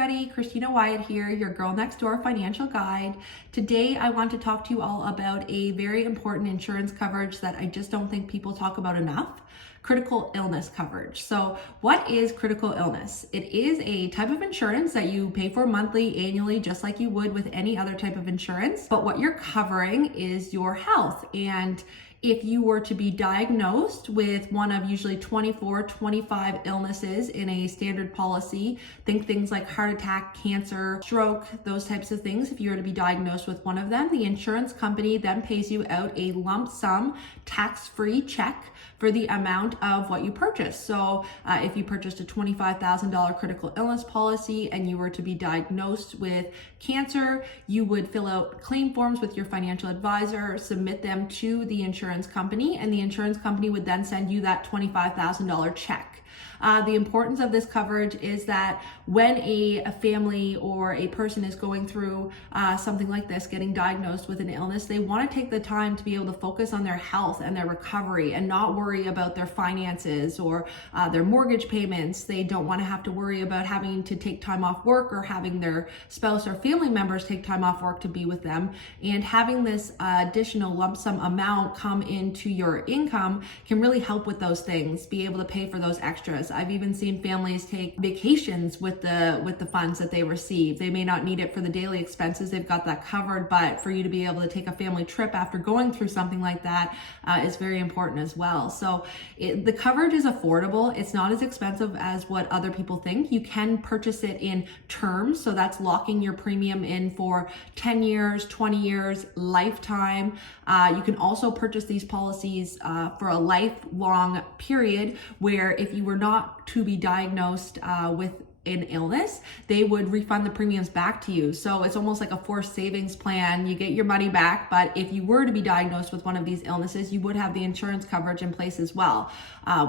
everybody, Christina Wyatt here, your girl next door financial guide. Today I want to talk to you all about a very important insurance coverage that I just don't think people talk about enough. Critical illness coverage. So what is critical illness? It is a type of insurance that you pay for monthly, annually, just like you would with any other type of insurance. But what you're covering is your health. And if you were to be diagnosed with one of usually 24, 25 illnesses in a standard policy, think things like heart attack, cancer, stroke, those types of things. If you were to be diagnosed with one of them, the insurance company then pays you out a lump sum tax-free check for the amount of what you purchased. So if you purchased a $25,000 critical illness policy and you were to be diagnosed with cancer, you would fill out claim forms with your financial advisor, submit them to the insurance company, and the insurance company would then send you that $25,000 check. The importance of this coverage is that when a family or a person is going through something like this, getting diagnosed with an illness, they want to take the time to be able to focus on their health and their recovery and not worry about their finances or their mortgage payments. They don't want to have to worry about having to take time off work or having their spouse or family members take time off work to be with them. And having this additional lump sum amount come into your income can really help with those things, be able to pay for those extras. I've even seen families take vacations with the funds that they receive. They may not need it for the daily expenses, they've got that covered, but for you to be able to take a family trip after going through something like that is very important as well. So the coverage is affordable. It's not as expensive as what other people think. You can purchase it in terms, so that's locking your premium in for 10 years, 20 years, lifetime. You can also purchase these policies for a lifelong period where if you were not to be diagnosed with an illness, they would refund the premiums back to you. So it's almost like a forced savings plan. You get your money back, but if you were to be diagnosed with one of these illnesses, you would have the insurance coverage in place as well,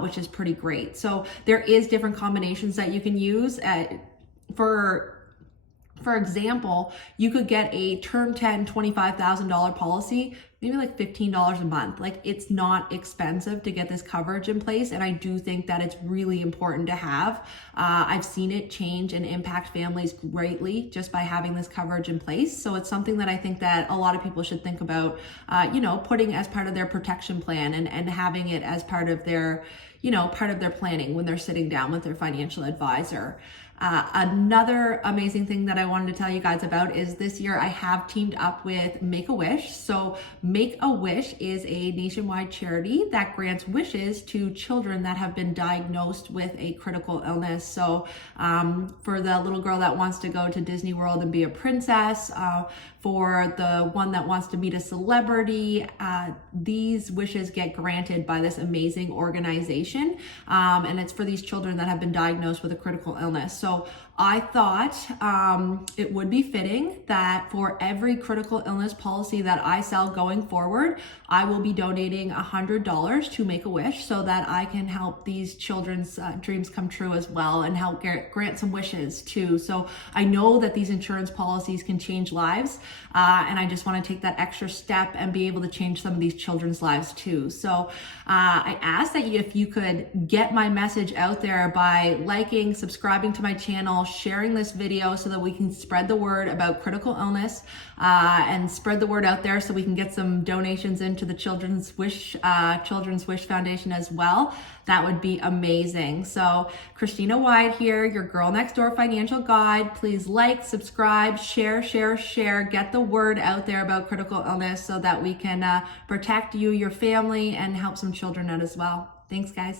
which is pretty great. So there is different combinations that you can use. For example, you could get a term 10 $25,000 policy, maybe like $15 a month. Like, it's not expensive to get this coverage in place, and I do think that it's really important to have. I've seen it change and impact families greatly just by having this coverage in place. So it's something that I think that a lot of people should think about, putting as part of their protection plan and having it as part of their planning when they're sitting down with their financial advisor. Another amazing thing that I wanted to tell you guys about is this year I have teamed up with Make-A-Wish. So Make-A-Wish is a nationwide charity that grants wishes to children that have been diagnosed with a critical illness. So for the little girl that wants to go to Disney World and be a princess, for the one that wants to meet a celebrity, these wishes get granted by this amazing organization. And it's for these children that have been diagnosed with a critical illness. So I thought it would be fitting that for every critical illness policy that I sell going forward, I will be donating $100 to Make-A-Wish so that I can help these children's dreams come true as well and help grant some wishes too. So I know that these insurance policies can change lives, and I just want to take that extra step and be able to change some of these children's lives too. So I asked that if you could get my message out there by liking, subscribing to my channel, sharing this video so that we can spread the word about critical illness and spread the word out there so we can get some donations into the Children's Wish Foundation as well. That would be amazing. So Christina Wyatt here, your girl next door financial guide. Please like, subscribe, share, get the word out there about critical illness so that we can protect you, your family, and help some children out as well. Thanks, guys.